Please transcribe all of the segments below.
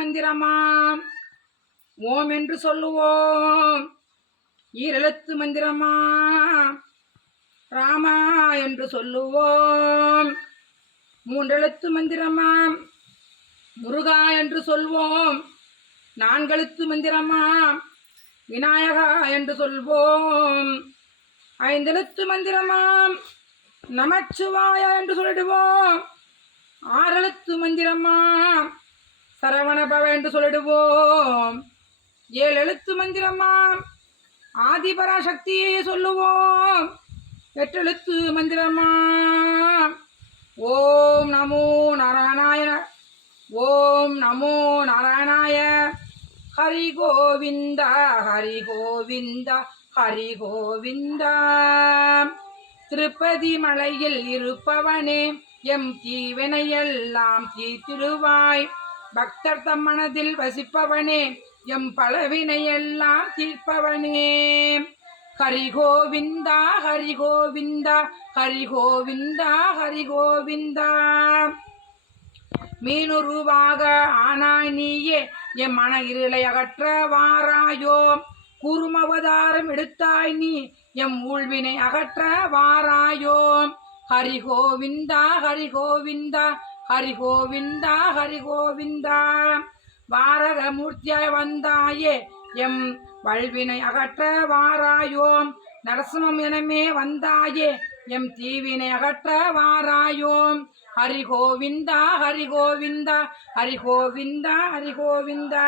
மந்திரமாம். ஓம் என்று சொல்லுவோம். ஈரெழுத்து மந்திரமா ராமா என்று சொல்லுவோம். மூன்றெழுத்து மந்திரமாம். முருகா என்று சொல்வோம். நான்கெழுத்து மந்திரமாம். விநாயகா என்று சொல்வோம். ஐந்தெழுத்து மந்திரமாம். நமச்சிவாயா என்று சொல்லிடுவோம். ஆறெழுத்து மந்திரமா சரவணபவ என்று சொல்லிடுவோம். ஏழு எழுத்து மந்திரமாம். ஆதிபராசக்தியை சொல்லுவோம். எட்டெழுத்து மந்திரமாம். ஓம் நமோ நாராயணாய ஓம் நமோ நாராயணாய ஹரி கோவிந்த ஹரி கோவிந்த ஹரி கோவிந்த திருப்பதி மலையில் இருப்பவனே எம் தீவினையெல்லாம் திருவாய் பக்தர் தம் மனதில் வசிப்பவனே எம் பலவினையெல்லாம் தீர்ப்பவனே. ஹரி கோவிந்தா ஹரி கோவிந்தா ஹரி கோவிந்தா ஹரி கோவிந்தா மீனுருவாக ஆனாய் நீயே என் மன இருளை அகற்ற வாராயோ. குருமவதாரம் எடுத்தாய் நீ எம் ஊழ்வினை அகற்ற வாராயோ. ஹரி கோவிந்தா ஹரி கோவிந்தா ஹரி கோவிந்தா ஹரி வாரக மூர்த்தியாய் வந்தாயே. எம் வல்வினை அகற்ற வாராயோம். நரசிம்மம் எனமே வந்தாயே. எம் தீவினை அகற்ற வாராயோம். ஹரி கோவிந்தா ஹரி கோவிந்தா ஹரி கோவிந்தா ஹரி கோவிந்தா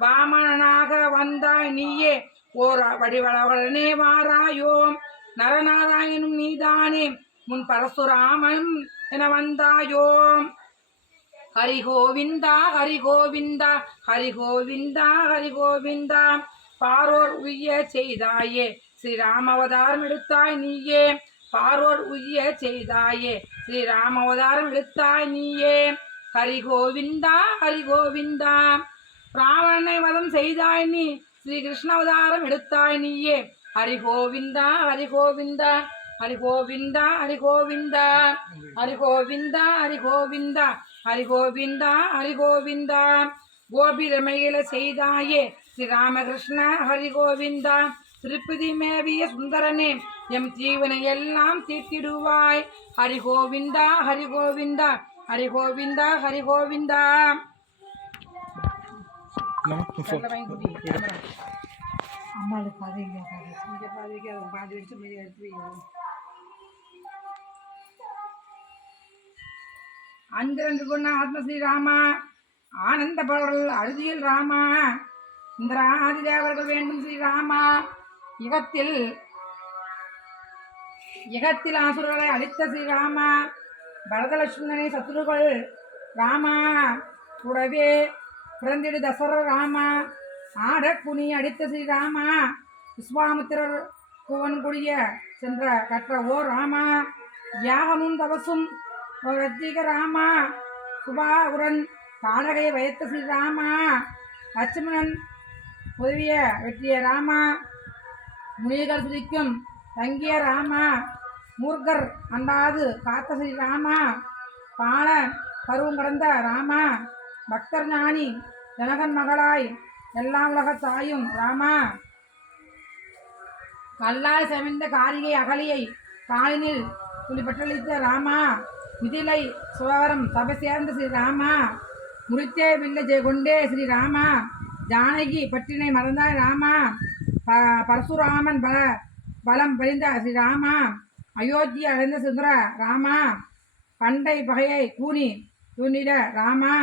வாமனாக வந்தாய் நீயே. ஓர் வடிவளவனே வாராயோம். நரநாராயணும் நீதானே. முன் பரசுராமன் என வந்தாயோம் ஹரி கோவிந்தா ஹரி கோவிந்தா ஹரி கோவிந்தா ஹரி கோவிந்தா பாரோர் உய்ய செய்தாயே. ஸ்ரீராமவதாரம் எடுத்தாய் நீயே. பாரோர் உய்ய செய்தாயே. ஸ்ரீராமவதாரம் எடுத்தாய் நீயே. ஹரி கோவிந்தா ஹரி கோவிந்தா ராவணனை வதம் செய்தாய் நீ. ஸ்ரீ கிருஷ்ண அவதாரம் எடுத்தாய் நீயே. ஹரி கோவிந்தா ஹரி கோவிந்தா ஹரி கோவிந்தா ஹரி கோவிந்தா ஹரி கோவிந்தா ஹரி கோவிந்தா ஹரி கோவிந்தா ஹரி கோவிந்தா கோபி ரமையில செய்தாயே ஸ்ரீ ராமகிருஷ்ண ஹரி கோவிந்தா திருப்பதி மேவிய சுந்தரனே எம் ஜீவனை எல்லாம் தீர்த்திடுவாய். ஹரி கோவிந்தா ஹரி கோவிந்தா ஹரி கோவிந்தா ஹரி கோவிந்தா. அம்மாளுக்கு இங்க பாதிக்க பாதி அடிச்சு மீதி எடுத்து அஞ்சரண்டு பொண்ணு ஆத்மஸ்ரீ ராமா ஆனந்த பவர்கள் அழுதியில் ராமா இந்திராதி தேவர்கள் வேண்டும் ஸ்ரீ ராமா. இகத்தில் இகத்தில் ஆசுரர்களை அழித்த ஸ்ரீராமா பரதலட்சுமணனை சத்துருகள் ராமா கூடவே பிறந்திடு தசர ராமா ஆடக்குனி அடித்த ஸ்ரீராமா விஸ்வாமித்திரர் புவன்குடிய சென்ற கற்ற ஓ ராமா. யாகமும் தவசும் ரத்திக ராமா சுபாகுரன் காடகை வைத்த ஸ்ரீராமா லட்சுமணன் உதவிய வெற்றிய ராமா முனிகள் சிரிக்கும் தங்கிய ராமா மூர்கர் அண்டாது காத்த ஸ்ரீ ராமா பால பருவம் கடந்த ராமா பக்தர் ஞானி ஜனகன் மகளாய் எல்லாம் உலக தாயும் ராமா. கல்லால் செமிந்த காரிகை அகலியை காலினில் துளி ராமா. மிதிலை சுவரம் சபை சேர்ந்த ஸ்ரீ முறித்தே வில்லை ஜெய கொண்டே ஸ்ரீராமா ஜானகி பற்றினை மறந்தாய் ராமா ப பரசுராமன் பல பலம் பறிந்த ஸ்ரீராமா அயோத்தி அடைந்த சுந்தர ராமா பண்டை பகையை கூனி தூண்டிட ராமா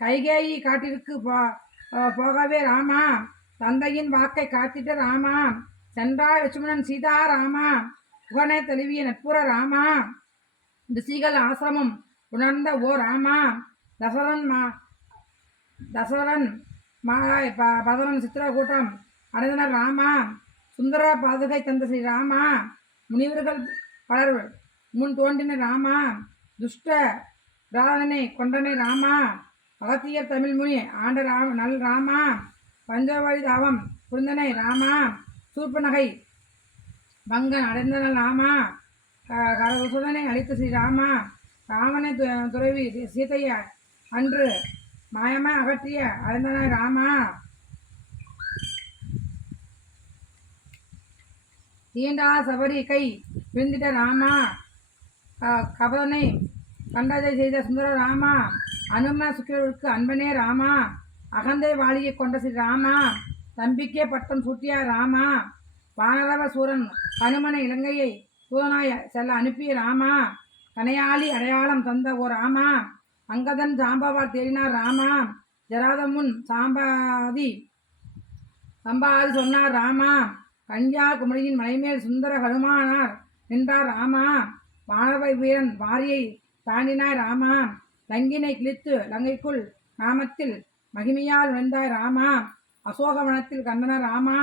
கைகேயி காட்டிற்கு போ போகவே ராமா தந்தையின் வாக்கை காத்திட்ட ராமா சென்றார் லட்சுமணன் சீதா ராமா புகனை தெளிவிய நட்புற ராமா ரிஷிகள் ஆசிரமம் உணர்ந்த ஓ ராமா தசரன் மா தசரன் மாலாய் ப பதரன் சித்திரக்கூட்டம் அடைந்தனர் ராமா சுந்தர பாதுகை தந்த ஸ்ரீ ராமா முனிவர்கள் பலர் முன் தோன்றின ராமா துஷ்ட ராதனை கொண்டனை ராமா அகத்தியர் தமிழ்மொழி ஆண்ட ராம நல் ராமா பஞ்சவழி தாவம் புரிந்தனை ராமா சூர்பனகை பங்கன் அடைந்தன ராமா கரசுதனை அழித்த ஸ்ரீராமா ராமனை து- துறவி சீதைய அன்று மாயமா அகற்றிய அழுந்தன ராமா. தீண்டா சபரி கை விழுந்திட்ட ராமா. கபதனை கண்டதை செய்த சுந்தர ராமா அனும சுக்கிரருக்கு அன்பனே ராமா. அகந்தை வாழியை கொண்ட ஸ்ரீ ராமா தம்பிக்கே பட்டம் சுட்டியா ராமா. வானரவ சூரன் ஹனுமன இலங்கையை சூதனாய் செல்ல அனுப்பிய ராமா கனையாளி அடையாளம் தந்த ஓ ராமா அங்கதன் சாம்பவால் தேடினார் ராமா ஜராதமுன் சாம்பாதி சம்பாதி சொன்னார் ராமா கன்யாகுமரியின் மலைமேல் சுந்தர ஹனுமானார் நின்றார் ராமா வானவை வீரன் வாரியை தாண்டினார் ராமா லங்கினை கிழித்து லங்கைக்குள் நாமத்தில் மகிமையால் நுழைந்தாய் ராமா அசோகவனத்தில் கண்டன ராமா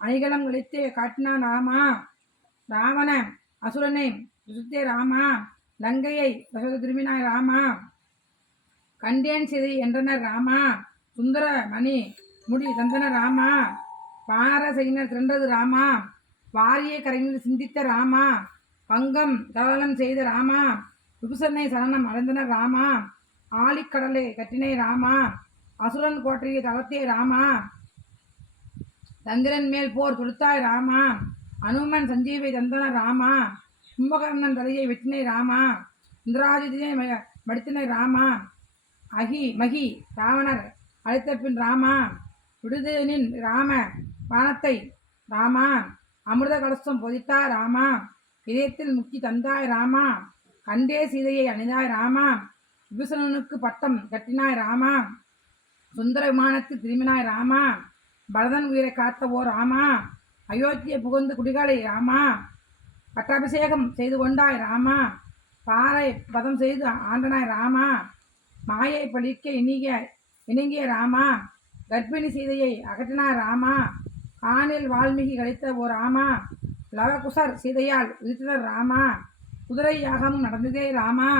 அணிகலம் கழித்து காட்டினான் ராமா ராவண அசுரனை விசுத்தே ராமா லங்கையை வசத திரும்பினாய் ராமா. கண்டேன் சிதை என்றனர் ராமா. சுந்தர மணி முடி தந்தன ராமா. பார செய்யினர் திரண்டது ராமா. வாரிய கரைந்து சிந்தித்த ராமா. பங்கம் கலலம் செய்த ராமா. விபுசனை சரணம் அடைந்தனர் ராமா. ஆழிக்கடலை கட்டினை ராமா. அசுரன் கோட்டையை தளர்த்திய ராமா. சந்திரன் மேல் போர் தொடுத்தாய் ராமா. அனுமன் சஞ்சீவை தந்தன ராமா கும்பகர்ணன் தலையை வெட்டினை ராமா இந்திராஜிதியை மடித்தினை ராமா அகி மகி ராவணர் அழைத்த பின் ராமா விடுதனின் ராம வானத்தை ராமா அமிர்த கலசம் பொதித்தாய் ராமா இதயத்தில் முக்கி தந்தாய் ராமா கண்டே சீதையை அணிந்தாய் ராமா விபீஷணனுக்கு பட்டம் கட்டினாய் ராமா சுந்தர விமானத்தில் திரும்பினாய் ராமா பரதன் உயிரை காத்தவோ ராமா அயோத்தியை புகுந்து குடிகளை ராமா பட்டாபிஷேகம் செய்து கொண்டாய் ராமா பாறை பதம் செய்து ஆண்டனாய் ராமா மாயை பழிக்க இனிய இணங்கிய ராமா கர்ப்பிணி சீதையை அகற்றினார் ராமா காணில் வால்மீகி கழித்த ஓ ராமா லவகுசர் சீதையால் உதித்தனர் ராமா குதிரை யாகமும் நடந்ததே ராமா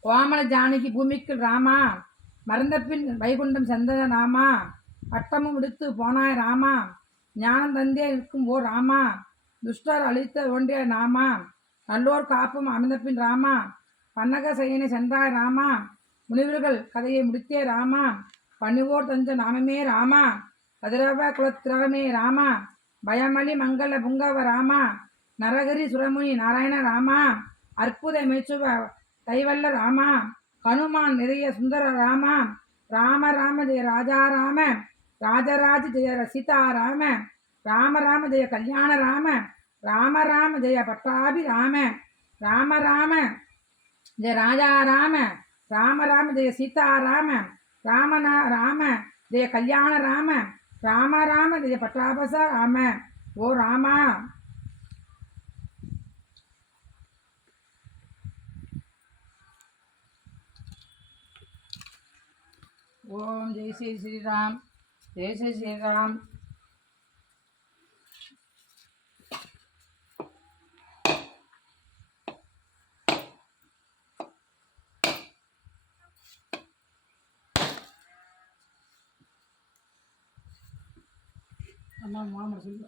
கோமல ஜானகி பூமிக்கு ராமா மறந்த பின் வைகுண்டம் சென்றன ராமா பட்டமும் விடுத்து போனாய் ராமா ஞானம் தந்தே நிற்கும் ஓ ராமா. துஷ்டர் அழித்த ஒன்றிய நாமா. நல்லோர் காப்பும் அமைந்தபின் ராமா. பன்னக செயனை சென்றாய் ராமா. முனிவர்கள் கதையை முடித்தே ராமா. பணிவோர் தஞ்ச நாமமே ராமா. கதிரவ குலத்திரகமே ராமா. பயமளி மங்கள புங்கவ ராமா. நரகரி சுரமுனி நாராயண ராமா. அற்புத மெச்சுவ கைவல்ல ராமா. ஹனுமான் நிறைய சுந்தர ராமா. ராம ராம ஜெய ராஜா ராம. ராஜராஜ ஜெய ரசிதாராம ராம ராம ஜெய கல்யாண ராம ராம ராம ஜெய பட்டாபி ராம ராம ராம ஜெய ராஜா ராம ராம ராம ஜெய சீதாராம ராமனா ராம ராம ஜெய கல்யாண ராம ராம ராம ஜெய பட்டாபச ராம ஓ ராமா. ஓம் ஜெய் ஸ்ரீ ஸ்ரீராம். ஜெய் ஸ்ரீ ஸ்ரீராம் அம்மா மாமன் சொல்லு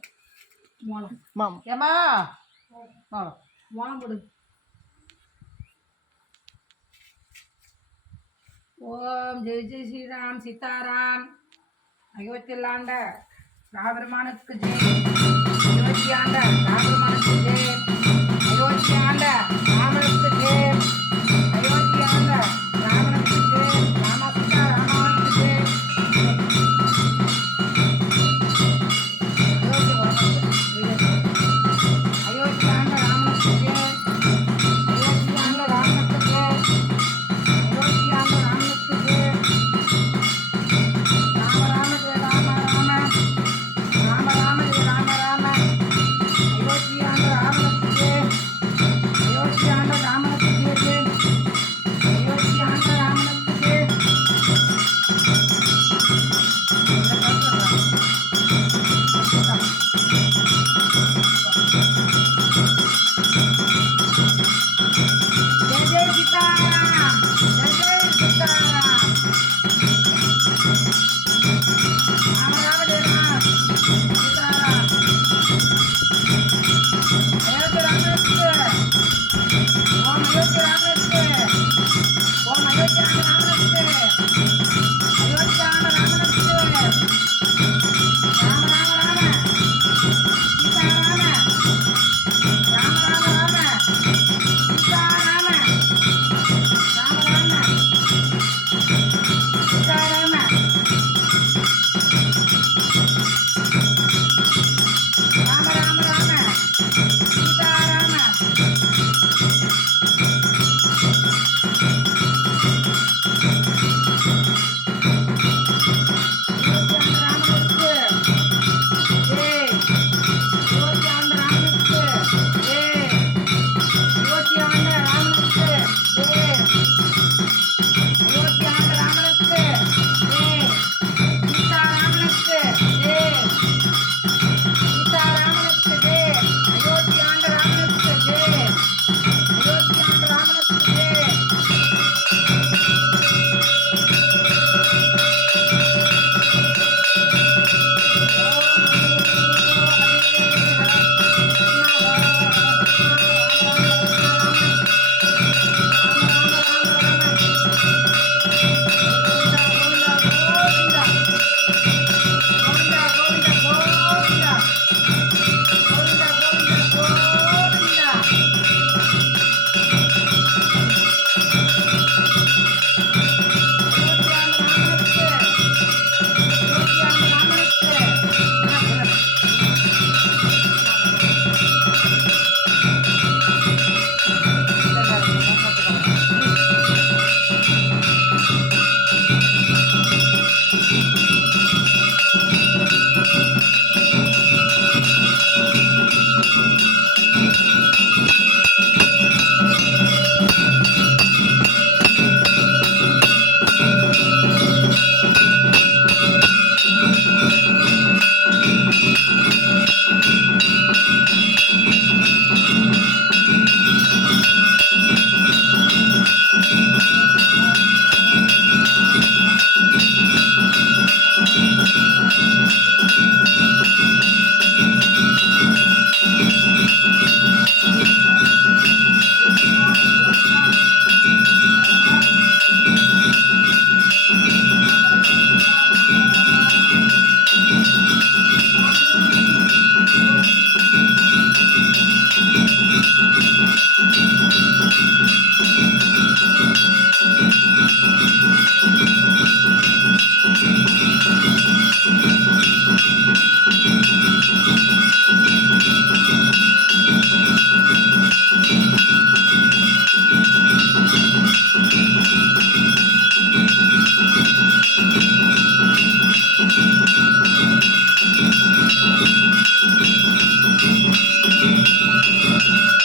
மாலம் மாம் ஏமா ஓம் ஜெய் ஜெய் ஸ்ரீராம் சீதாராம். அயோத்தியிலாண்ட ராபெருமானுக்கு ஜெய் அயோத்தியாண்ட ராபெருமானுக்கு ஜெய் அயோத்தியாண்ட